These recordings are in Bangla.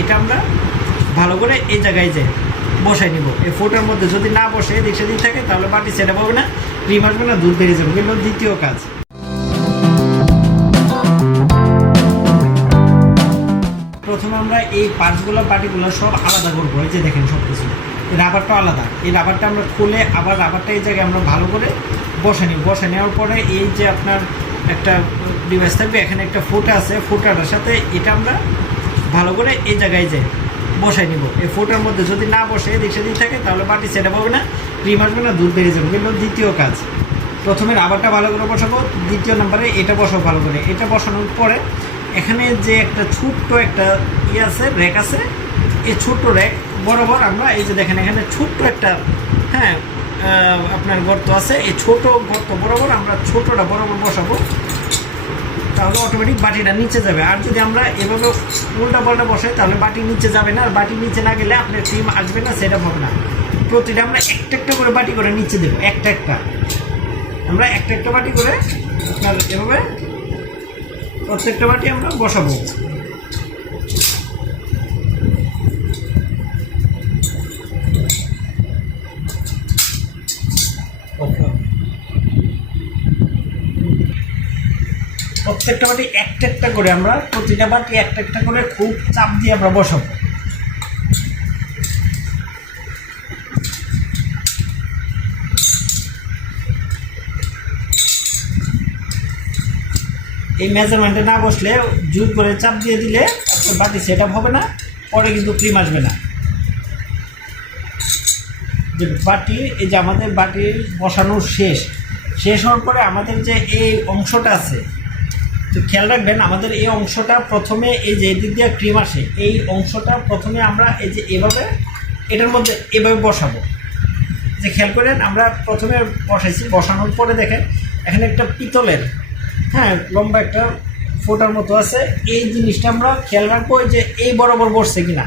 এটা আমরা ভালো করে এই জায়গায় যে বসাই নিব। এই ফোটার মধ্যে যদি না বসে এদিক সেদিক থাকে তাহলে বাটি সেটা পাবে না, ক্রিম আসবে না, দুধ বেরিয়ে যাবে। কিন্তু দ্বিতীয় কাজ, প্রথমে আমরা এই পার্টসগুলো বাটিগুলো সব আলাদা করবো। এই যে দেখেন সব কিছু, এই রাবারটা আলাদা। এই রাবারটা আমরা খুলে আবার রাবারটা এই জায়গায় আমরা ভালো করে বসে নিব। বসে নেওয়ার পরে এই যে আপনার একটা ডিভাইস থাকবে, এখানে একটা ফুটা আছে, ফুটাটার সাথে এটা আমরা ভালো করে এই জায়গায় যে বসাই নিব। এই ফোটার মধ্যে যদি না বসে এদিক সেদিক থাকে তাহলে বাটি সেটা পাবে না, ক্রিম আসবে না, দুধ বেরিয়ে যাবে। কিন্তু দ্বিতীয় কাজ, প্রথমে রাবারটা ভালো করে বসাবো, দ্বিতীয় নম্বরে এটা বসাবো ভালো করে। এটা বসানোর পরে এখানে যে একটা ছোট্ট একটা আছে, র্যাক আছে, এই ছোট্ট র্যাক বরাবর আমরা এই যে দেখেন এখানে ছোট্ট একটা আপনার গর্ত আছে, এই ছোট গর্ত বরাবর আমরা ছোটটা বরাবর বসাবো, তাহলে অটোমেটিক বাটিটা নিচে যাবে। আর যদি আমরা এভাবে উল্টা পাল্টা বসাই তাহলে বাটি নিচে যাবে না, আর বাটি নিচে না গেলে আপনার ক্রিম আসবে না, সেটা হবে না। প্রতিটা আমরা একটা একটা করে বাটি করে নিচে দেবো, একটা একটা আমরা একটা একটা বাটি করে আপনার এভাবে প্রত্যেকটা বাটি আমরা বসাবো। প্রত্যেকটা বাটি একটা একটা করে আমরা প্রতিটা বাটি একটা একটা করে খুব চাপ দিয়ে আমরা বসাবো। এই মেজারমেন্টে না বসলে জোর করে চাপ দিয়ে দিলে আপনার বাটি সেট আপ হবে না, পরে কিন্তু ক্রিম আসবে না। যে বাটি, এই যে আমাদের বাটির বসানো শেষ হওয়ার পরে আমাদের যে এই অংশটা আছে, তো খেয়াল রাখবেন আমাদের এই অংশটা প্রথমে এই যে এদিক দিয়ে ক্রিম আসে, এই অংশটা প্রথমে আমরা এই যে এভাবে এটার মধ্যে এভাবে বসাবো। যে খেয়াল করেন আমরা প্রথমে বসাইছি, বসানোর পরে দেখেন এখানে একটা পিতলের লম্বা একটা ফোটার মতো আছে, এই জিনিসটা আমরা খেয়াল রাখবো যে এই বরাবর বসছে কিনা।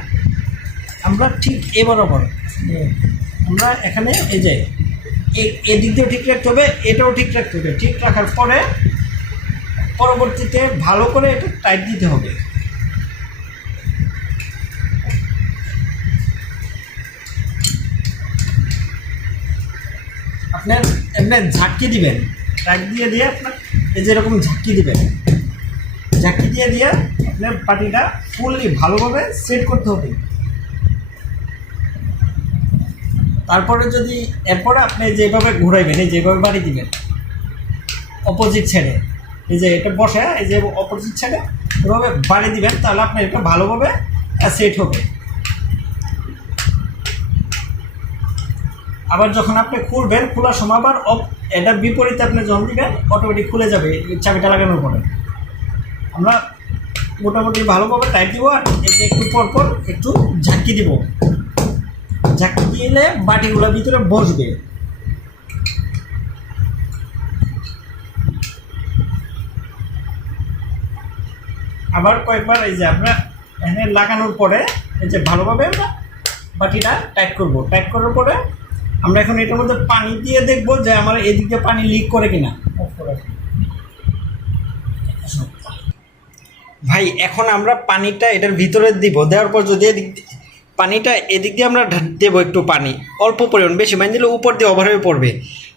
আমরা ঠিক এই বরাবর আমরা এখানে এই যে এদিক দিয়েও ঠিক রাখতে হবে, এটাও ঠিক রাখতে হবে। ঠিক রাখার পরে পরবর্তীতে ভালো করে এটা টাইট দিতে হবে। আপনার এমনি ঝাঁকি দিবেন, টাইট দিয়ে দিয়ে আপনার এই যে এরকম ঝাঁকি দিবেন, ঝাঁকি দিয়ে দিয়ে আপনার বাটিটা ফুললি ভালোভাবে সেট করতে হবে। তারপরে যদি এরপরে আপনি যেভাবে ঘুরাইবেন, এই যেভাবে বাড়ি দিবেন অপোজিট সাইডে, এই যে এটা বসে এই যে অপোজিট সাইডে এভাবে বাড়ি দিবেন, তাহলে আপনার এটা ভালোভাবে সেট হবে। আবার যখন আপনি খুলবেন, খোলার সময় আবার এটার বিপরীতে আপনি যখন দিবেন অটোমেটিক খুলে যাবে চাবিটা লাগানোর পরে। আমরা মোটামুটি ভালোভাবে টাইট দিব, আর এতে একটু পরপর একটু ঝাঁকি দিব, ঝাঁকি দিলে বাটিগুলোর ভিতরে বসবে। আবার কয়েকবার এই যে আমরা এখানে লাগানোর পরে এই যে ভালোভাবে আমরা বাটিটা টাইট করব। টাইট করার পরে আমরা এখন এটার মধ্যে পানি দিয়ে দেখব যে আমার এদিকে পানি লিক করে কিনা। ভাই এখন আমরা পানিটা এটার ভিতরে দিব, দেওয়ার পর যদি পানিটা এদিক দিয়ে আমরা দেবো একটু পানি, অল্প পরিমাণ, বেশি পানি দিলে উপর দিয়ে ওভার হয়ে পড়বে।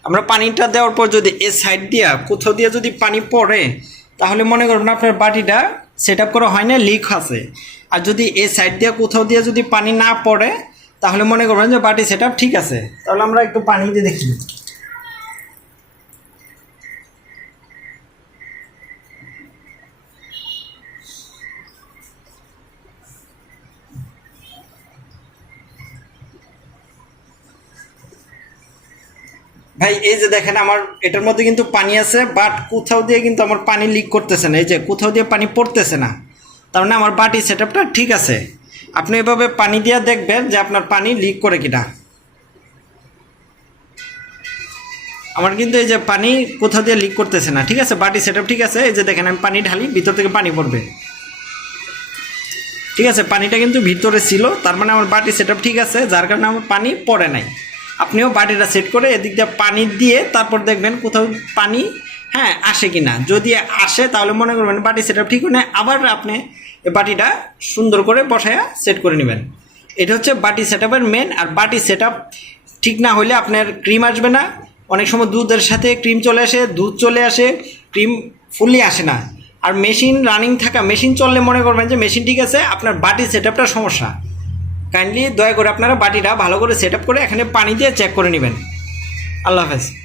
আমরা পানিটা দেওয়ার পর যদি এ সাইড দিয়া কোথাও দিয়ে যদি পানি পড়ে তাহলে মনে করবেন আপনার বাটিটা সেট আপ করা হয় না, লিক আছে। আর যদি এ সাইড দিয়ে কোথাও দিয়ে যদি পানি না পড়ে তাহলে মনে করবেন যে বাটি সেট আপ ঠিক আছে। তাহলে আমরা একটু পানি দিয়ে দেখি। ভাই এই যে দেখেন আমার এটার মধ্যে কিন্তু পানি আছে, বাট কোথাও দিয়ে কিন্তু আমার পানি লিক করতেছে না, এই যে কোথাও দিয়ে পানি পড়তেছে না, তার মানে আমার বাটি সেট আপটা ঠিক আছে। আপনি এভাবে পানি দিয়ে দেখবেন যে আপনার পানি লিক করে কিনা। আমার কিন্তু এই যে পানি কোথাও দিয়ে লিক করতেছে না, ঠিক আছে, বাটি সেট আপ ঠিক আছে। এই যে দেখেন আমি পানি ঢালি, ভিতর থেকে পানি পড়বে, ঠিক আছে, পানিটা কিন্তু ভিতরে ছিল, তার মানে আমার বাটি সেট আপ ঠিক আছে, যার কারণে আমার পানি পড়ে নাই। আপনিও বাটিটা সেট করে এদিক দিয়ে পানি দিয়ে তারপর দেখবেন কোথাও পানি আসে কিনা। যদি আসে তাহলে মনে করবেন বাটি সেট আপ ঠিক হয় না, আবার আপনি এই বাটিটা সুন্দর করে বসায়া সেট করে নেবেন। এটা হচ্ছে বাটি সেট আপের মেন। আর বাটি সেট আপ ঠিক না হলে আপনার ক্রিম আসবে না। অনেক সময় দুধের সাথে ক্রিম চলে আসে, দুধ চলে আসে, ক্রিম ফুললি আসে না। আর মেশিন রানিং থাকা, মেশিন চললে মনে করবেন যে মেশিন ঠিক আছে, আপনার বাটি সেট আপটা সমস্যা। কাইন্ডলি দয়া করে আপনারা বাটিটা ভালো করে সেট আপ করে এখানে পানি দিয়ে চেক করে নেবেন। আল্লাহ হাফেজ।